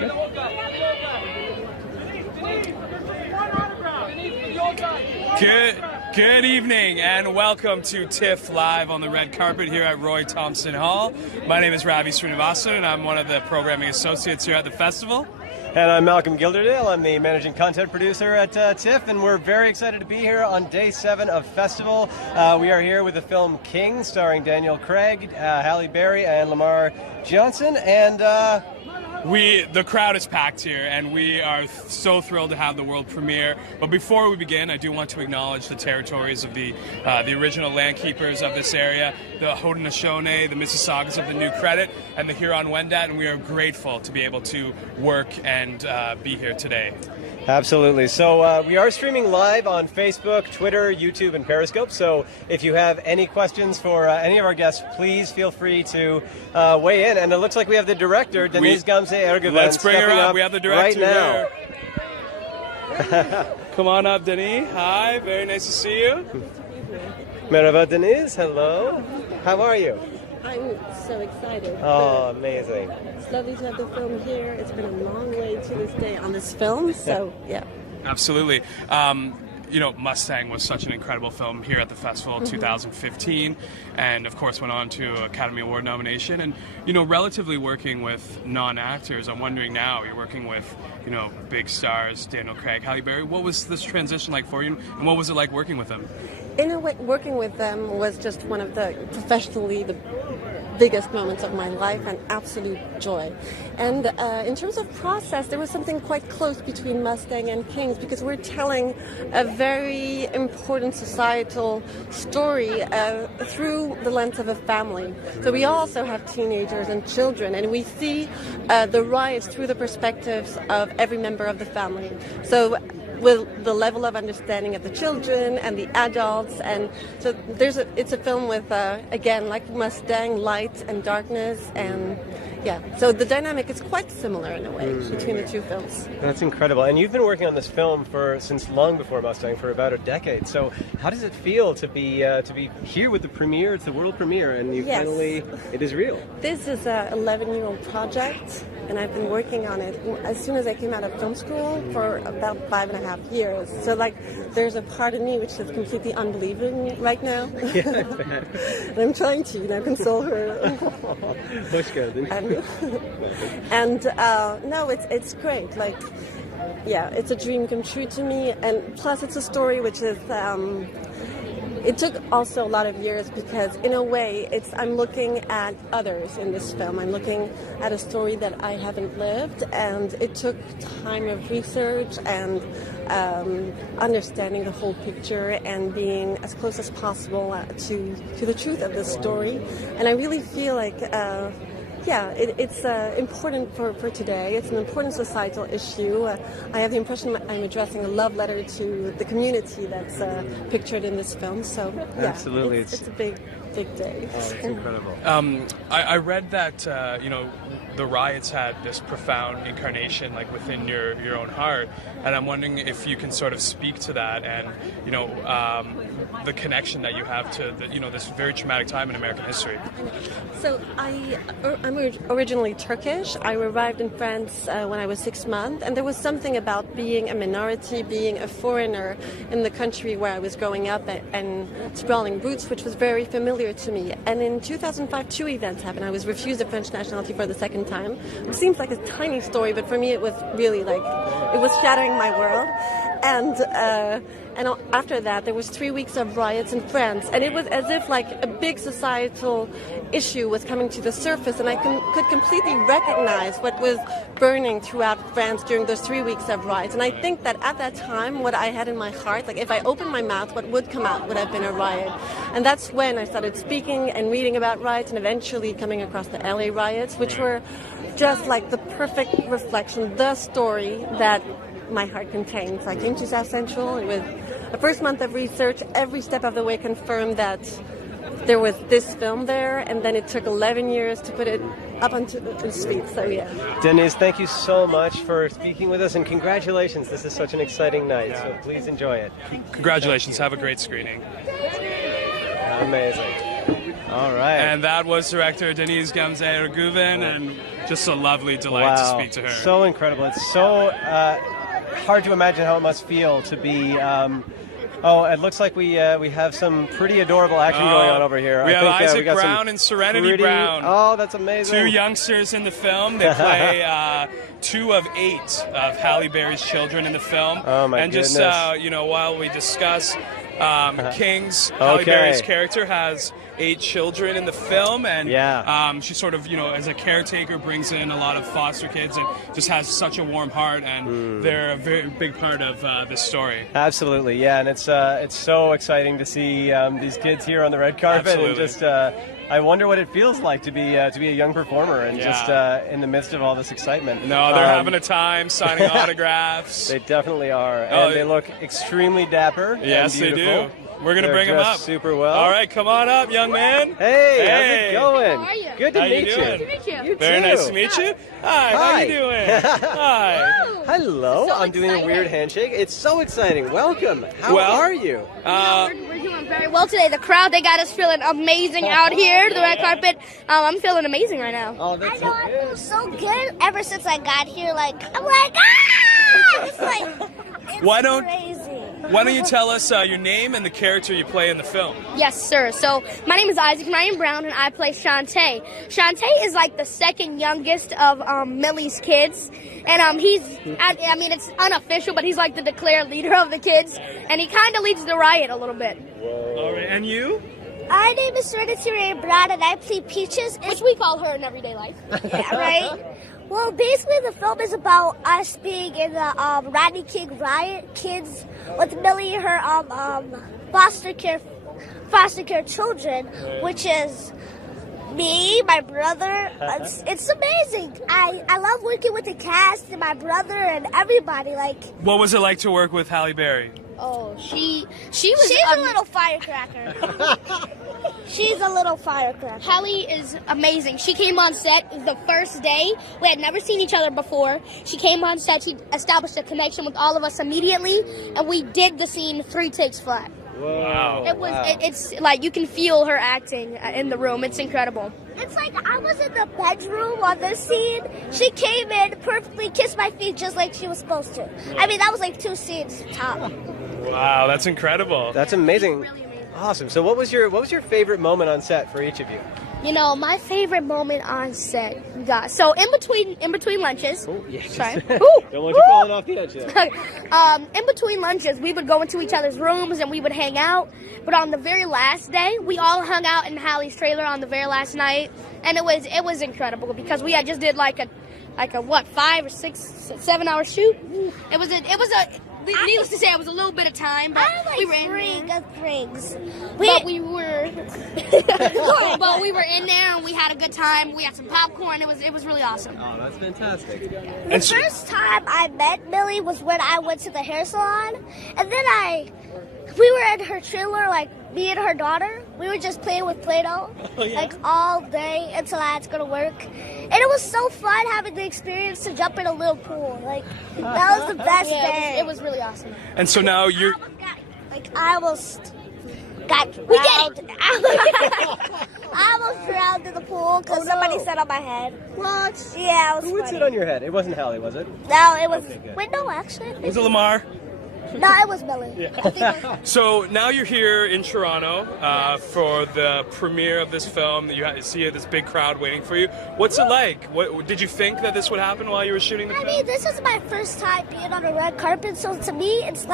Good evening and welcome to TIFF Live on the red carpet here at Roy Thompson Hall. My name is Ravi Srinivasan and I'm one of the programming associates here at the festival. And I'm Malcolm Gilderdale. I'm the managing content producer at TIFF, and we're very excited to be here on day 7 of festival. We are here with the film King, starring Daniel Craig, Halle Berry, and Lamar Johnson, and the crowd is packed here, and we are so thrilled to have the world premiere. But before we begin, I do want to acknowledge the territories of the original landkeepers of this area, the Haudenosaunee, the Mississaugas of the New Credit, and the Huron-Wendat, and we are grateful to be able to work and be here today. Absolutely. So we are streaming live on Facebook, Twitter, YouTube, and Periscope. So if you have any questions for any of our guests, please feel free to weigh in. And it looks like we have the director, Deniz Gamze Ergüven. Let's bring her up. We have the director right now. Come on up, Deniz. Hi. Very nice to see you. Merhaba, Deniz. Hello. How are you? I'm so excited. Oh, amazing. It's lovely to have the film here. It's been a long way to this day on this film, so yeah. Absolutely. Mustang was such an incredible film here at the festival in 2015, and of course went on to Academy Award nomination. And, relatively working with non-actors, I'm wondering now, you're working with, big stars, Daniel Craig, Halle Berry. What was this transition like for you, and what was it like working with them? In a way, working with them was just one of the biggest moments of my life, and absolute joy. And in terms of process, there was something quite close between Mustang and Kings, because we're telling a very important societal story through the lens of a family. So we also have teenagers and children, and we see the riots through the perspectives of every member of the family. So with the level of understanding of the children and the adults, and so it's a film with again, like Mustang, light and darkness, and so the dynamic is quite similar in a way between the two films. That's incredible. And you've been working on this film since long before Mustang, for about a decade. So how does it feel to be here with the premiere? It's the world premiere, and finally, it is real. This is an 11-year-old project, and I've been working on it as soon as I came out of film school for about 5.5 years. So there's a part of me which is completely unbelieving right now. Yeah, I bet. And I'm trying to, console her. And no, it's great. It's a dream come true to me, and plus it's a story which is. It took also a lot of years, because in a way I'm looking at others in this film. I'm looking at a story that I haven't lived, and it took time of research and understanding the whole picture and being as close as possible to the truth of the story. And I really feel like it's important for today. It's an important societal issue. I have the impression I'm addressing a love letter to the community that's pictured in this film. So absolutely, it's a big day. Oh, it's incredible. I read that the riots had this profound incarnation within your own heart, and I'm wondering if you can sort of speak to that, and the connection that you have to this very traumatic time in American history. So I'm originally Turkish. I arrived in France when I was 6 months, and there was something about being a minority, being a foreigner in the country where I was growing up, and sprawling roots, which was very familiar to me. And in 2005, 2 events happened. I was refused the French nationality for the second time. It seems like a tiny story, but for me it was really it was shattering my world. And after that, there was 3 weeks of riots in France, and it was as if a big societal issue was coming to the surface, and I could completely recognize what was burning throughout France during those 3 weeks of riots. And I think that at that time, what I had in my heart, if I opened my mouth, what would come out would have been a riot. And that's when I started speaking and reading about riots, and eventually coming across the LA riots, which were just the perfect reflection, the story that my heart contains. I came to South Central with the first month of research. Every step of the way confirmed that there was this film there, and then it took 11 years to put it up onto the street. So Deniz, thank you so much for speaking with us, and congratulations. This is such an exciting night, so please enjoy it. Congratulations. Have a great screening. Amazing. All right. And that was director Deniz Gamze Ergüven, and just a lovely delight to speak to her. So incredible. It's so hard to imagine how it must feel to be... it looks like we have some pretty adorable action going on over here. We have Isaac we got Brown and Serenity Brown. Oh, that's amazing. 2 youngsters in the film. They play 2 of 8 of Halle Berry's children in the film. Oh, my goodness. And just, while we discuss King's, Halle Berry's character has 8 children in the film, and she sort of, as a caretaker, brings in a lot of foster kids and just has such a warm heart, and they're a very big part of this story. Absolutely, yeah, and it's so exciting to see these kids here on the red carpet. Absolutely. And just I wonder what it feels like to be a young performer and just in the midst of all this excitement. No, they're having a time signing autographs. They definitely are, and they look extremely dapper. Yes, and beautiful. they do. We're going to bring them up. Super well. All right, come on up, young man. Hey, how's it going? How are you? Good to meet you. Nice to meet you. You Very too. nice to meet you. Hi, how you doing? Hi. Hello. So I'm doing a excited. weird handshake. It's so exciting. Welcome. How are you? We're doing very well today. The crowd, they got us feeling amazing out here, the red carpet. I'm feeling amazing right now. Oh, that's I know, I feel so good ever since I got here. I'm like, ah! It's crazy. Why don't you tell us your name and the character you play in the film? Yes, sir. So my name is Isaac Ryan Brown, and I play Shantae. Shantae is like the second youngest of Millie's kids, and it's unofficial, but he's like the declared leader of the kids, and he kind of leads the riot a little bit. All right, and you? My name is Serenity Brown, and I play Peaches. Which we call her in everyday life. Yeah, right? Well, basically, the film is about us being in the Rodney King riot, kids with Millie, her foster care children, which is me, my brother. It's amazing. I love working with the cast and my brother and everybody. What was it like to work with Halle Berry? Oh, she's a little firecracker. She's a little firecracker. Halle is amazing. She came on set the first day. We had never seen each other before. She came on set. She established a connection with all of us immediately, and we did the scene 3 takes flat. Wow. It's like you can feel her acting in the room. It's incredible. It's like I was in the bedroom on this scene. She came in, perfectly kissed my feet just like she was supposed to. I mean, that was like 2 scenes top. Wow, that's incredible. That's amazing. Really amazing. Awesome. So what was your favorite moment on set for each of you? My favorite moment on set, so in between lunches. Oh, yeah. Sorry. Don't want you falling off the edge there. In between lunches, we would go into each other's rooms and we would hang out. But on the very last day, we all hung out in Halle's trailer on the very last night, and it was incredible because we had just did like a 5 or 6, 7 hour shoot. It was a. Needless to say, it was a little bit of time, but we were in there. But we were in there and we had a good time. We had some popcorn. It was really awesome. Oh, that's fantastic. The first time I met Millie was when I went to the hair salon, and then we were in her trailer, me and her daughter. We were just playing with Play-Doh, all day until I had to go to work. And it was so fun having the experience to jump in a little pool. That was the best day. It was really awesome. And so now you're... I almost got drowned. I almost drowned in the pool because somebody sat on my head. What? Yeah, it was Who would funny. sit on your head? It wasn't Halle, was it? No, it was... Okay, good. Wait, no, actually. Was it Lamar? No, it was Millie. So now you're here in Toronto for the premiere of this film. You see this big crowd waiting for you. What's it like? Did you think that this would happen while you were shooting the film? I mean, this is my first time being on a red carpet, so to me, it's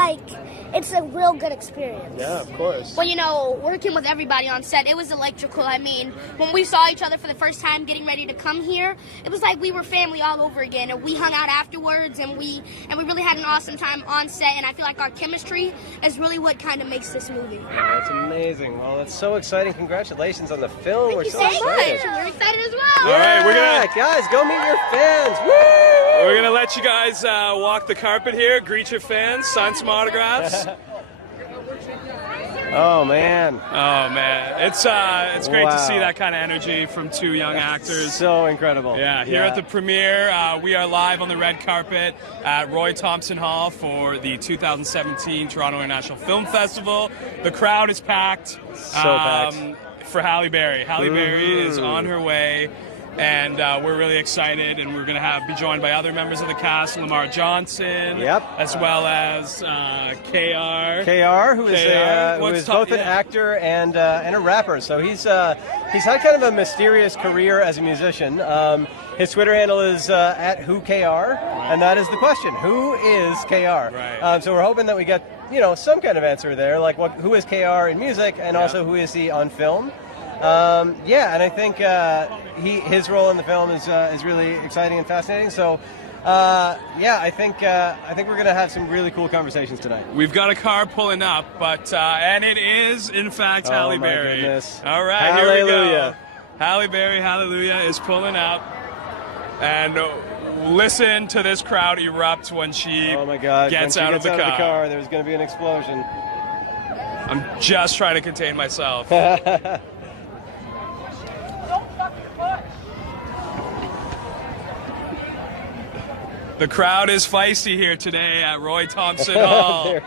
a real good experience. Yeah, of course. Well, working with everybody on set, it was electrical. I mean, when we saw each other for the first time getting ready to come here, it was like we were family all over again. And we hung out afterwards, and we really had an awesome time on set. And I feel like our chemistry is really what kind of makes this movie. That's amazing. Well, that's so exciting. Congratulations on the film. Thank We're you so so excited. much. We're excited as well. All right, Guys, go meet your fans. Woo! We're gonna let you guys walk the carpet here, greet your fans, sign some autographs. Oh man, it's great to see Wow. that kind of energy from 2 young actors. so incredible. Yeah, here at the premiere, we are live on the red carpet at Roy Thompson Hall for the 2017 Toronto International Film Festival. The crowd is packed. So packed. for Halle Berry. Halle Berry is on her way, and we're really excited, and we're going to be joined by other members of the cast, Lamar Johnson, as well as KR, who is both an actor and a rapper. So he's had kind of a mysterious career as a musician. His Twitter handle is at @WhoKR, and that is the question: who is KR? Right. So we're hoping that we get some kind of answer there, like who is KR in music, and also who is he on film. And I think his role in the film is really exciting and fascinating. So, I think we're going to have some really cool conversations tonight. We've got a car pulling up, but and it is in fact Halle Berry. Oh my goodness! All right, Hallelujah. Here we go. Halle Berry, Hallelujah, is pulling up, and listen to this crowd erupt when she gets out of the car. There's going to be an explosion. I'm just trying to contain myself. The crowd is feisty here today at Roy Thompson Hall.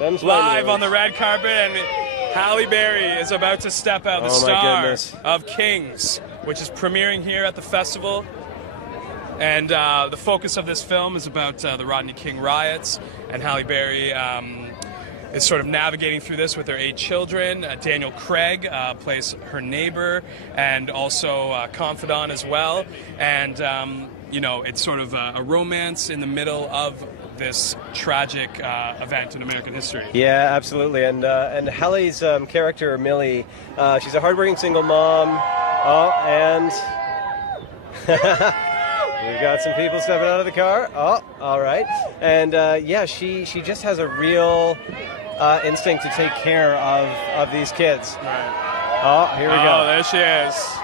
Live on the red carpet, and Halle Berry is about to step out, the star of Kings, which is premiering here at the festival. And the focus of this film is about the Rodney King riots, and Halle Berry is sort of navigating through this with her 8 children. Daniel Craig plays her neighbor and also confidant as well. And it's sort of a romance in the middle of this tragic event in American history. Yeah, absolutely. And Halle's character, Millie, she's a hardworking single mom. Oh, and we've got some people stepping out of the car. Oh, all right. And she just has a real instinct to take care of these kids. Right. Oh, here we go. Oh, there she is.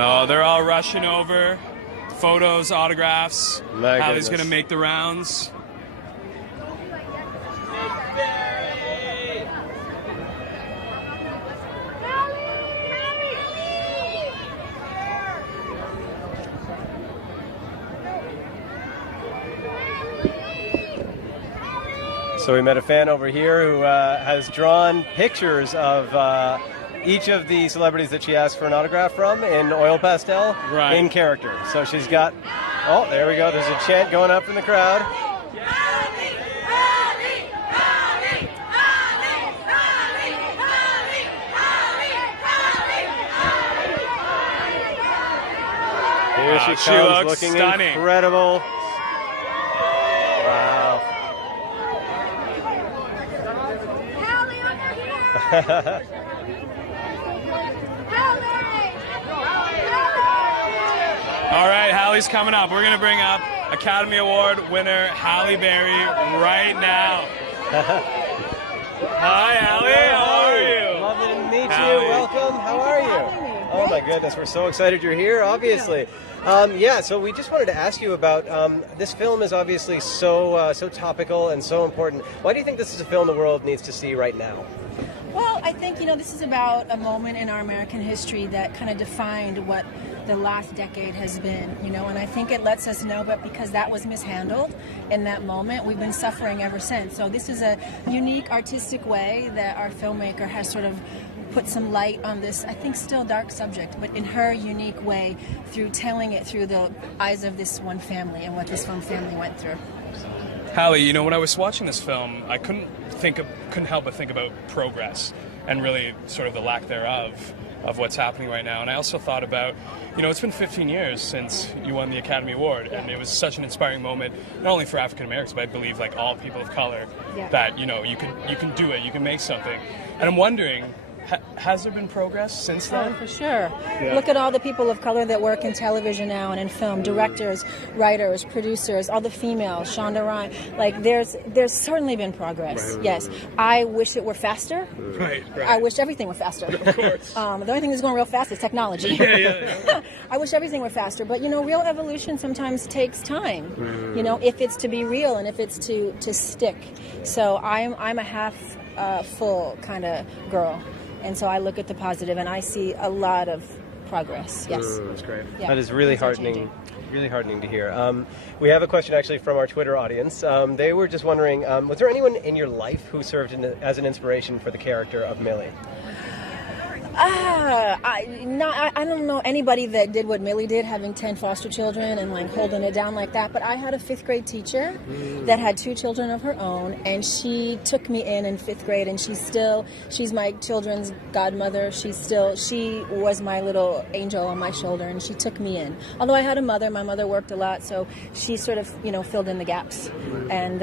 Oh, they're all rushing over. Photos, autographs. Halle's going to make the rounds. So we met a fan over here who has drawn pictures of each of the celebrities that she asked for an autograph from in oil pastel, in character. So she's got, oh, there we go. There's a chant going up from the crowd. Here she comes, looks looking stunning. Incredible. Wow. All right, Halle's coming up. We're going to bring up Academy Award winner Halle Berry right now. Hi, Halle. How are you? Lovely to meet you. Welcome. How are you? Oh my goodness, we're so excited you're here, obviously. So we just wanted to ask you about, this film is obviously so topical and so important. Why do you think this is a film the world needs to see right now? Well, I think, this is about a moment in our American history that kind of defined what the last decade has been, and I think it lets us know, but because that was mishandled in that moment, we've been suffering ever since. So this is a unique artistic way that our filmmaker has sort of put some light on this, I think, still dark subject, but in her unique way, through telling it through the eyes of this one family and what this one family went through. Halle, when I was watching this film, I couldn't help but think about progress and really sort of the lack thereof of what's happening right now. And I also thought about, it's been 15 years since you won the Academy Award, and it was such an inspiring moment, not only for African Americans, but I believe like all people of color, that you can do it, you can make something. And I'm wondering, has there been progress since then? For sure. Look at all the people of color that work in television now and in film, directors, writers, producers, all the females, Shonda Rhimes. Like, there's certainly been progress. Yes. I wish it were faster. Right. I wish everything were faster. Of course. The only thing that's going real fast is technology. Yeah. I wish everything were faster, but real evolution sometimes takes time. If it's to be real and if it's to stick. So I'm a half full kind of girl, and so I look at the positive and I see a lot of progress. Yes, that's great. Yeah. That is really heartening. Really heartening to hear. We have a question actually from our Twitter audience. They were just wondering, was there anyone in your life who served as an inspiration for the character of Millie? I don't know anybody that did what Millie did, having 10 foster children and like holding it down like that. But I had a 5th grade teacher that had 2 children of her own, and she took me in 5th grade, and she's my children's godmother. She was my little angel on my shoulder, and she took me in. Although I had a mother, my mother worked a lot, so she sort of filled in the gaps, and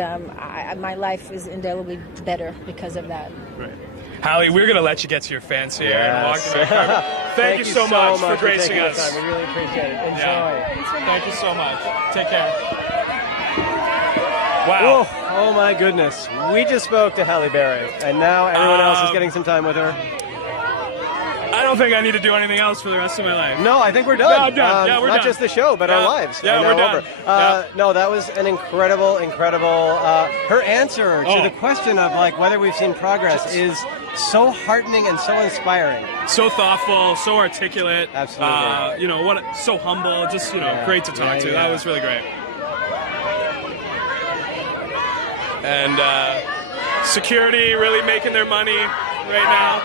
my life is indelibly better because of that. Right. Halle, we're going to let you get to your fans here and walk Yes. the red carpet. Thank you so much for gracing taking the us. time. We really appreciate it. Enjoy. Yeah. Thank you so much. Take care. Wow. Oh my goodness. We just spoke to Halle Berry, and now everyone else is getting some time with her. I don't think I need to do anything else for the rest of my life. No, I think we're done. No, I'm done. Yeah, we're not done. just the show, but our lives. Yeah, are we're now done. over. No, that was an incredible. Her answer to the question of like whether we've seen progress is so heartening and so inspiring. So thoughtful, so articulate. Absolutely. So humble. Just great to talk to. That was really great. And security really making their money right now.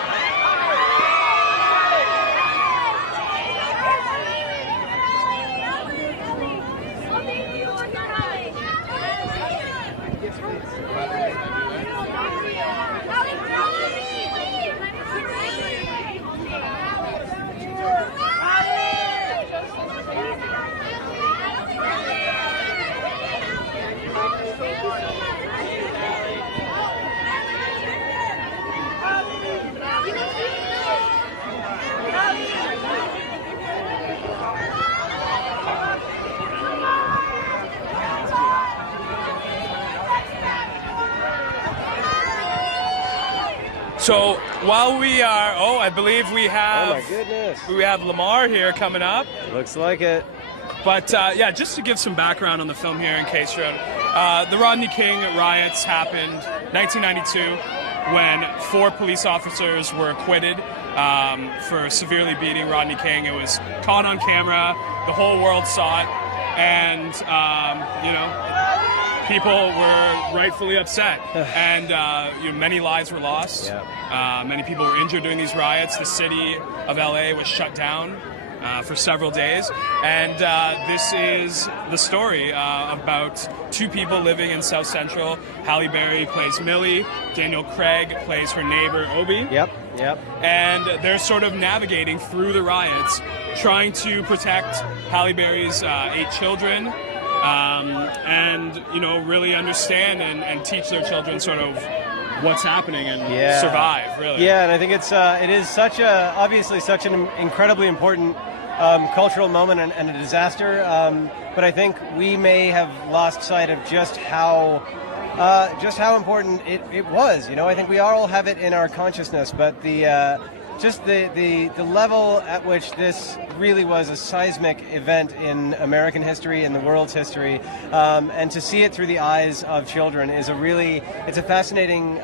So while we are, I believe we have. Oh my goodness. We have Lamar here coming up. Looks like it. But just to give some background on the film here, in case you're the Rodney King riots happened 1992 when 4 police officers were acquitted for severely beating Rodney King. It was caught on camera. The whole world saw it, and people were rightfully upset, and many lives were lost. Yeah. Many people were injured during these riots. The city of LA was shut down for several days, and this is the story about 2 people living in South Central. Halle Berry plays Millie. Daniel Craig plays her neighbor Obi. Yep. And they're sort of navigating through the riots, trying to protect Halle Berry's 8 children, and really understand and teach their children sort of what's happening and survive. Really. Yeah, and I think it is obviously such an incredibly important cultural moment and a disaster. But I think we may have lost sight of just how important it was. I think we all have it in our consciousness, but the level at which this really was a seismic event in American history, in the world's history, and to see it through the eyes of children is it's a fascinating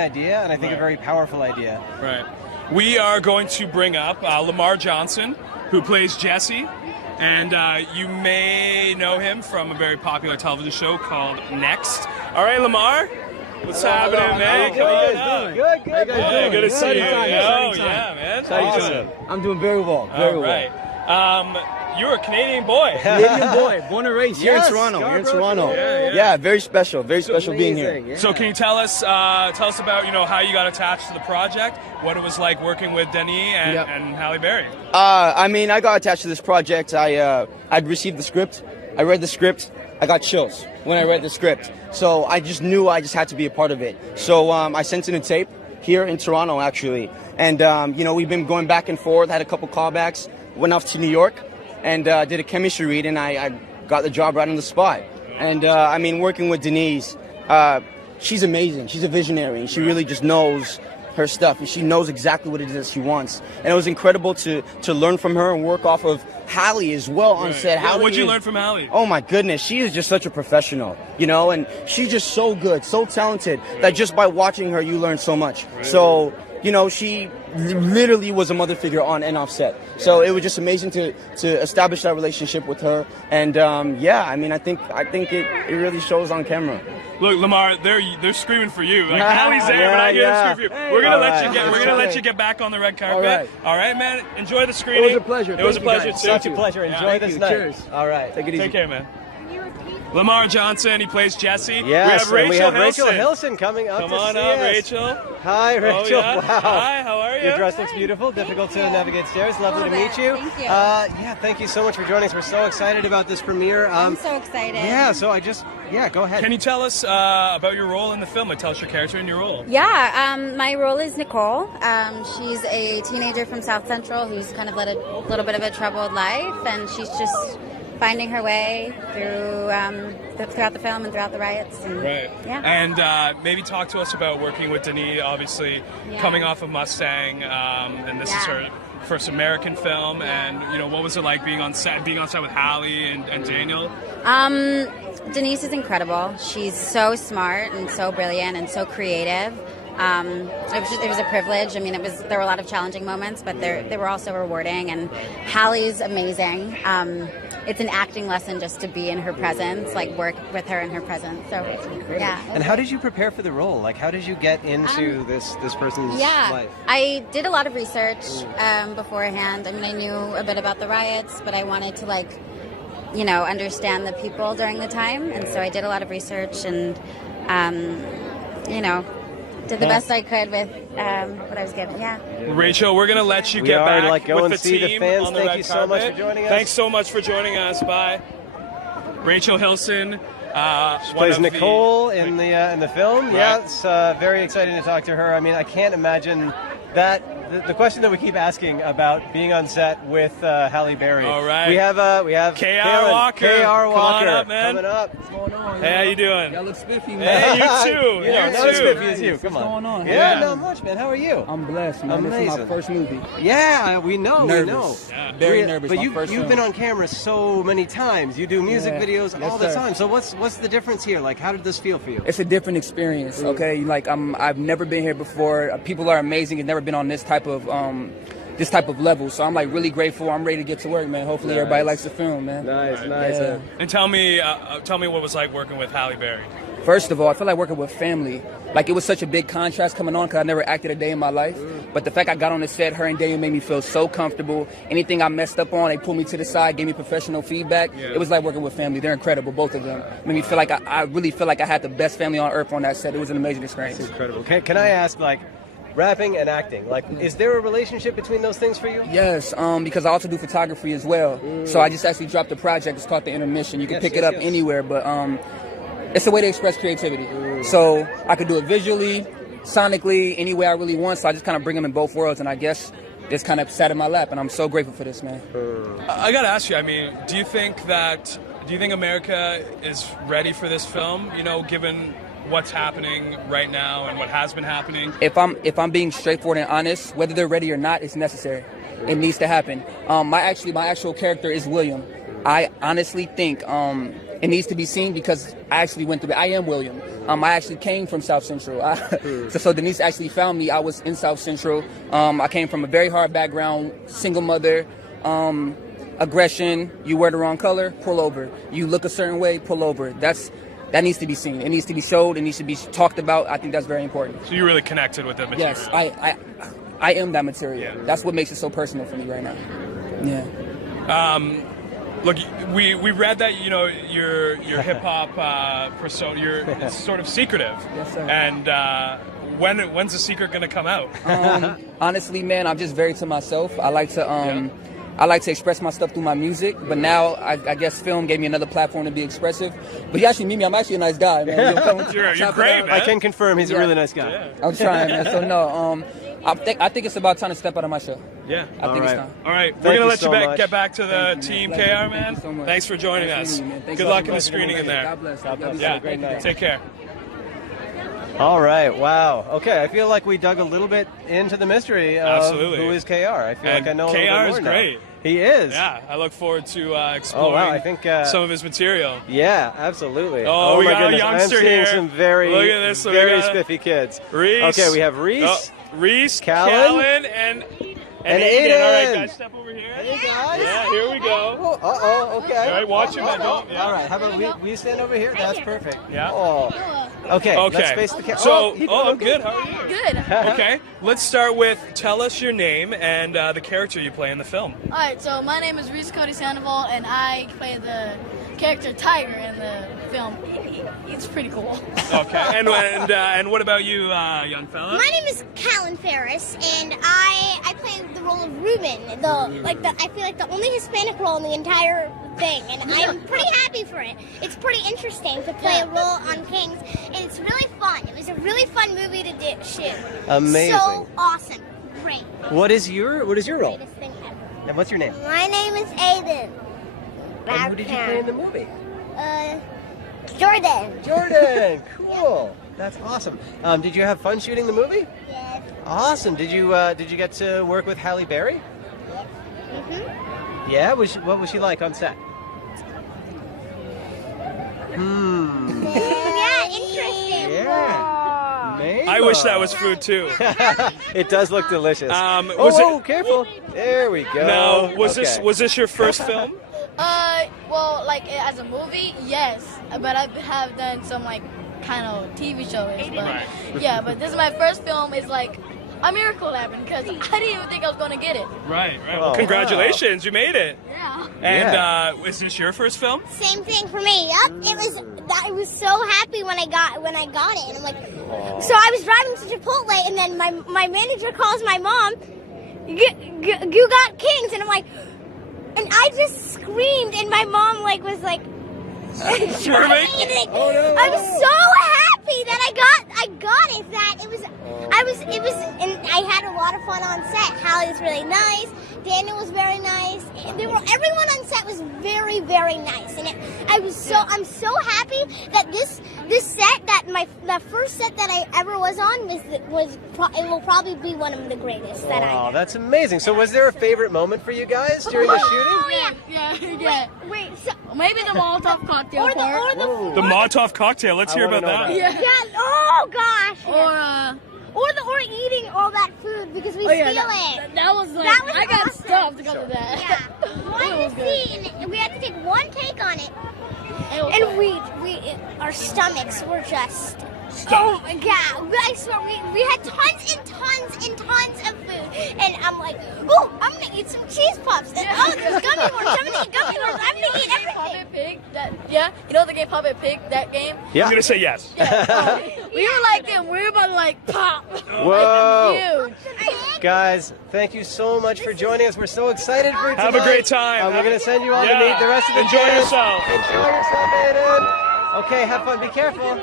idea, and I think a very powerful idea. Right. We are going to bring up Lamar Johnson, who plays Jesse, and you may know him from a very popular television show called Next. All right, Lamar. What's happening, man? Good. How you guys doing? Good to see you. Exciting time. Yeah, man. How you doing? I'm doing very well. All right. You're a Canadian boy. Canadian boy, born and raised here in Yes, Toronto. Scarborough. Yeah, very special being here. Yeah. So can you tell us about how you got attached to the project, what it was like working with Deniz and Halle Berry? I got attached to this project. I'd received the script. I read the script. I got chills when I read the script. So I just knew I just had to be a part of it. So I sent in a tape here in Toronto, actually. And, you know, we've been going back and forth, had a couple callbacks, went off to New York, and did a chemistry read, and I got the job right on the spot. And, I mean, working with Deniz, she's amazing. She's a visionary, and she really just knows her stuff, and she knows exactly what it is she wants. And it was incredible to learn from her and work off of Halle as well on set. Yeah, what'd you learn from Halle? Oh my goodness, she is just such a professional, you know, and she's just so good, so talented, that just by watching her, you learn so much. So, you know, she literally was a mother figure on and off set. So it was just amazing to establish that relationship with her. And yeah, I mean, I think it really shows on camera. Look, Lamar, they're screaming for you. Like, Halle's there, but I hear them scream for you. We're gonna let you get back on the red carpet. All right, man. Enjoy the screening. It was a pleasure. It was a pleasure too. Such a pleasure. Enjoy this night. Cheers. All right. Take it easy. Take care, man. Lamar Johnson, he plays Jesse. Yes, we have Rachel Hilson. Hilson coming up. Come to on see up, us. Rachel. Hi, Rachel. Oh, yeah. Wow. Hi, how are you? Your dress looks beautiful. Difficult to navigate stairs. Lovely to meet you. Thank you. Yeah, thank you so much for joining us. We're so excited about this premiere. I'm so excited. Yeah, so go ahead. Can you tell us about your role in the film? Like, tell us your character and your role. Yeah, my role is Nicole. She's a teenager from South Central who's kind of led a little bit of a troubled life, and she's just finding her way throughout the film and throughout the riots. And, Right. Yeah. And maybe talk to us about working with Deniz, obviously coming off of Mustang, and this is her first American film. And you know, what was it like being on set with Halle and Daniel? Deniz is incredible. She's so smart and so brilliant and so creative. It was a privilege. I mean, there were a lot of challenging moments, but they were also rewarding. And Halle's amazing. It's an acting lesson just to be in her presence, like work with her in her presence. So, yeah. And how did you prepare for the role? Like, how did you get into this person's life? I did a lot of research beforehand. I mean, I knew a bit about the riots, but I wanted to understand the people during the time, and so I did a lot of research and did the best I could with what I was given. Yeah. Rachel, we're gonna let you get back go with and the see team the fans. on the Thank red you so much for carpet. joining us. Thanks so much for joining us. Bye. Rachel Hilson. She plays Nicole in the film. Right. Yeah, it's very exciting to talk to her. I mean, I can't imagine that. The question that we keep asking about being on set with Halle Berry. All right. We have KR Walker. KR Walker. Come on up, man. Coming up. What's going on? Hey, how you doing? Y'all look spiffy, man. Hey, you too. Not as spiffy as you. What's Come on. going on? Yeah, not much, man. How are you? I'm blessed, man. This is Amazing. my first movie. Yeah, we know. Nervous. We know. Yeah. Very nervous. But my first you've film. been on camera so many times. You do music videos Yes, all the sir. time. So what's the difference here? Like, how did this feel for you? It's a different experience, okay? Like I've never been here before. People are amazing. I've never been on this type of level. So I'm like really grateful. I'm ready to get to work, man. Hopefully everybody likes the film, man. Nice. Yeah. And tell me what it was like working with Halle Berry. First of all, I feel like working with family. Like, it was such a big contrast coming on because I never acted a day in my life. But the fact I got on the set, her and Daniel made me feel so comfortable. Anything I messed up on, they pulled me to the side, gave me professional feedback. Yeah. It was like working with family. They're incredible, both of them. Made me feel like I really feel like I had the best family on earth on that set. It was an amazing experience. Incredible. Can I ask, like, rapping and acting, like, is there a relationship between those things for you? Yes, because I also do photography as well. So I just actually dropped a project. It's called The Intermission. You can pick it up anywhere, but it's a way to express creativity. So I could do it visually, sonically, any way I really want. So I just kind of bring them in both worlds, and I guess it's kind of sat in my lap, and I'm so grateful for this, man. I gotta ask you. I mean, do you think America is ready for this film? You know, given what's happening right now and what has been happening. If I'm being straightforward and honest, whether they're ready or not, it's necessary. It needs to happen. My actual character is William. I honestly think it needs to be seen because I actually went through it. I am William. I actually came from South Central. So Deniz actually found me. I was in South Central. I came from a very hard background, single mother, aggression. You wear the wrong color, pull over. You look a certain way, pull over. That needs to be seen. It needs to be showed. It needs to be talked about. I think that's very important. So you really connected with the material. Yes, I am that material. Yeah. That's what makes it so personal for me right now. Yeah. Look, we read that your hip hop persona, it's sort of secretive. Yes, sir. And when's the secret gonna come out? Honestly, man, I'm just very to myself. I like to I like to express my stuff through my music, but now I guess film gave me another platform to be expressive. But you actually meet me, I'm actually a nice guy, man. You're great, man. I can confirm he's a really nice guy. Yeah. I'm trying, man. So no, I think it's about time to step out of my shell. Yeah. I think it's time. All right, Thank we're going to you let so you much. get back to the team, KR, man. so much. Thanks for joining us. Thanks Good for luck in the having me. screening in there. God bless. God bless. Yeah, Have a great night. take care. All right, wow. Okay, I feel like we dug a little bit into the mystery of Absolutely. who is KR. I feel And like I know a little bit KR more is now. great. He is. Yeah, I look forward to exploring Oh, wow, I think, some of his material. Yeah, absolutely. Oh, we my got a goodness. youngster I'm seeing here. some very, Look at this. So we very got spiffy kids. Reese. Okay, we have Reese. Reese, Callan, and and Aiden. All right, Aiden. guys, step over here. Hey, guys. Yeah, here we go. Oh, okay. All right, watch him. All right, how about we stand over here? That's perfect. Yeah. Oh. Okay, let's face the camera. So, he did I'm okay. good. How are you? Good. Okay, let's start with tell us your name and the character you play in the film. Alright, so my name is Reese Cody Sandoval, and I play the character Tiger in the film. He's pretty cool. Okay, and what about you, young fella? My name is Callan Ferris, and I play the role of Ruben. I feel like the only Hispanic role in the entire thing, and I'm pretty happy for it. It's pretty interesting to play a role on Kings, and it's really fun. It was a really fun movie to shoot. Amazing. So awesome. Great. What is your role? Greatest thing ever. And what's your name? My name is Aiden. And who did you play in the movie? Jordan. Jordan. Cool. That's awesome. Did you have fun shooting the movie? Yes. Awesome. Did you get to work with Halle Berry? Mhm. Yeah. What was she like on set? Yeah, interesting. Yeah. Mango. I wish that was food too. It does look delicious. Was it- careful. There we go. Now, was Okay. this your first film? Well, like as a movie, yes, but I have done some like kind of TV shows. But, Right. yeah, but this is my first film. Is like a miracle happened because I didn't even think I was gonna get it. Right. Oh, Well, congratulations, you made it. Yeah. And is this your first film? Same thing for me. Yep. I was so happy when I got it, and I'm like, so I was driving to Chipotle, and then my manager calls my mom. You got Kings, and I'm like, and I just screamed, and my mom was like. Perfect. Oh, no. I was so happy that I got it. That it was, and I had a lot of fun on set. Hallie was really nice. Daniel was very nice. Everyone on set was very, very nice. And I'm so happy that this set, the first set that I ever was on it will probably be one of the greatest that I Wow, have. that's amazing. So, was there a favorite moment for you guys during the shooting? Oh yeah. Yeah. Wait. So, Maybe the Molotov cocktail part. The Molotov cocktail. Let's hear wanna about know that. about yeah. Oh gosh. Or Or eating all that food because we steal it. That was like That was I got awesome. stuffed because of that. Yeah. It was good. And we had to take one take on it, It was and our stomachs were just. Oh my god! I swear we had tons and tons and tons of food, and I'm like, oh, I'm gonna eat some cheese puffs. And, oh, there's gummy worms. I'm gonna eat gummy worms. I'm gonna eat everything. Puppet Pig. You know the game Puppet Pig. That game. Yeah. I'm gonna say yes. We were like them. We were about to like pop. Whoa. Huge. Guys, thank you so much for joining us. We're so excited for you Have a great time. We're going to send you on to Yeah. meet the rest of the Enjoy kids. yourself. Enjoy yourself, Aiden. Okay, have fun. Be careful.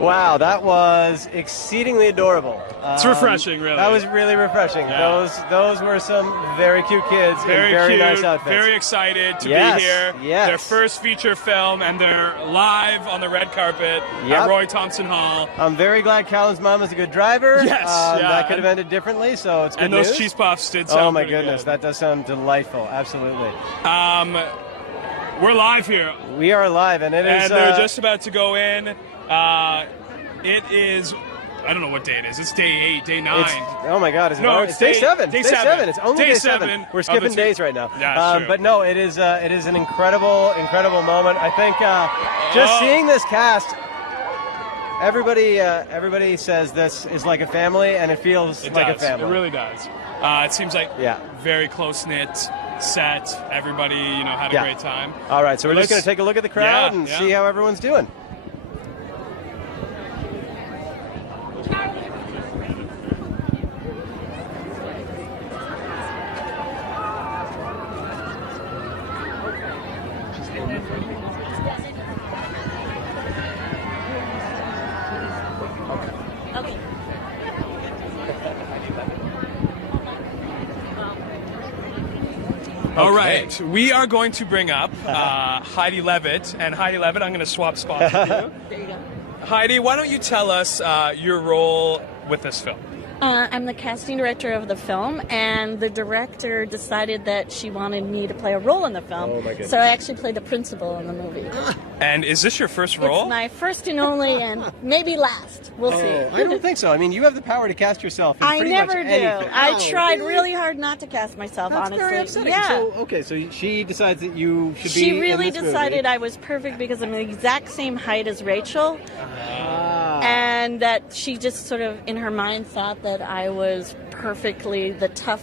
Wow, that was exceedingly adorable. It's refreshing, really. That was really refreshing. Yeah. Those were some very cute kids Very in very cute, nice outfits. very excited to Yes, be here. yes. Their first feature film, and they're live on the red carpet Yep. at Roy Thompson Hall. I'm very glad Callan's mom is a good driver. Yes, yeah. That could have ended differently, so it's good And those news. cheese puffs did sound Oh my pretty goodness, good. that does sound delightful. Absolutely. We're live here, We are live, and it is. and they're just about to go in. It is, I don't know what day it is. It's day 8, day 9. Oh my God! Is it No, already- it's day day- 7. day Day 7. 7. It's only Day day 7. 7 We're of skipping the days right now. Yeah, true. But no, it is an incredible moment. I think just seeing this cast, everybody says this is like a family, and it feels It like does. a family. It really does. It seems like very close knit set. Everybody, had a Yeah. great time. All right, so we're just Let's- going to take a look at the crowd Yeah, and yeah. see how everyone's doing. All right, we are going to bring up Heidi Levitt. And Heidi Levitt, I'm going to swap spots with you. There you go. Heidi, why don't you tell us your role with this film? I'm the casting director of the film, and the director decided that she wanted me to play a role in the film. Oh, my goodness. So I actually played the principal in the movie. And is this your first role? It's my first and only, and maybe last. We'll see. I don't think so. I mean, you have the power to cast yourself in I pretty never much do. anything. I tried really hard not to cast myself, That's honestly. very upsetting. Yeah. So she decides that you should be She really in this decided movie. I was perfect because I'm the exact same height as Rachel. And that she just sort of, in her mind, thought that I was perfectly the tough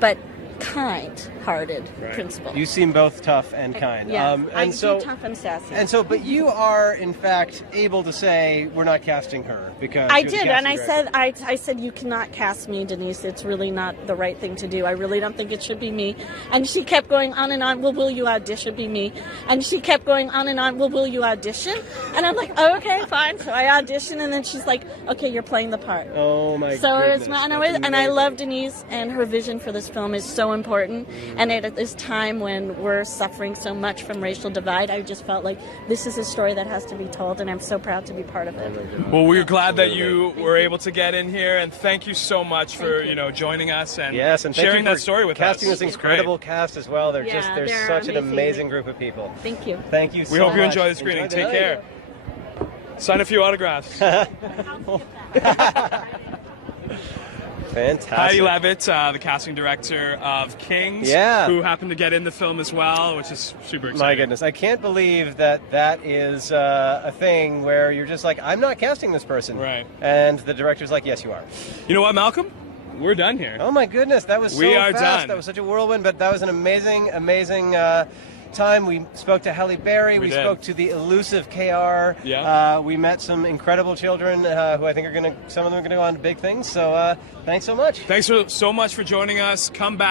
but kind-hearted principal. You seem both tough and kind. Yeah, and I'm so tough and sassy. And so, but you are in fact able to say we're not casting her because I you're the did, and I casting said, I said, you cannot cast me, Denise. It's really not the right thing to do. I really don't think it should be me. And she kept going on and on. Well, will you audition? Be me. And she kept going on and on. Well, will you audition? And I'm like, oh, okay, fine. So I auditioned, and then she's like, okay, you're playing the part. Oh my So goodness. it's and I love Denise, and her vision for this film is so important. And at this time when we're suffering so much from racial divide, I just felt like this is a story that has to be told, and I'm so proud to be part of it. Well, we're glad that you were able to get in here, and thank you so much for joining us and, Yes, and sharing thank you for that story with casting us. this incredible cast as well. They're Yeah, they're such an amazing. amazing group of people. Thank you. Thank you so We much. hope you enjoy the screening. Enjoy Take the care. Sign a few autographs. Fantastic. Heidi Levitt, the casting director of Kings, who happened to get in the film as well, which is super exciting. My goodness, I can't believe that is a thing where you're just like, I'm not casting this person. Right. And the director's like, yes, you are. You know what, Malcolm? We're done here. Oh my goodness, that was so We are fast. done. That was such a whirlwind, but that was an amazing time. We spoke to Halle Berry. We did. spoke to the elusive KR. Yeah. We met some incredible children who I think some of them are going to go on to big things. So thanks so much. Thanks so much for joining us. Come back.